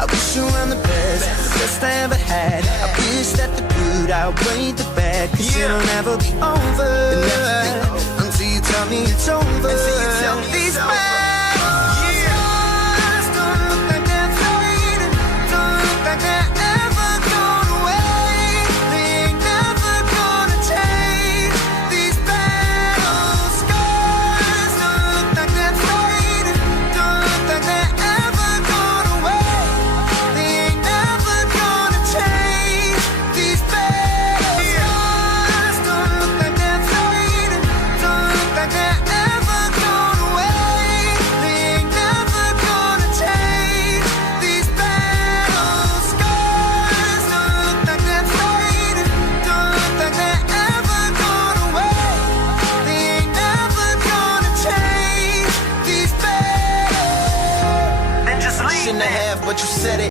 I wish you were the best I ever had. I wish that the good outweighed the bad, cause it'll never be over, until you tell me it's over. These battles don't look like they're fading, don't look like they're ever going away. They ain't never gonna change. These battle scars don't look like they're fading, don't look like they're ever going away. They ain't never gonna change. These battle scars don't look like they're fading, don't look like they're ever going away. They ain't never gonna change. These battle scars don't look like they're fading, don't look like they're ever going away. They ain't never gonna change. These battles. Then just leave. Shouldn't have, but you said it.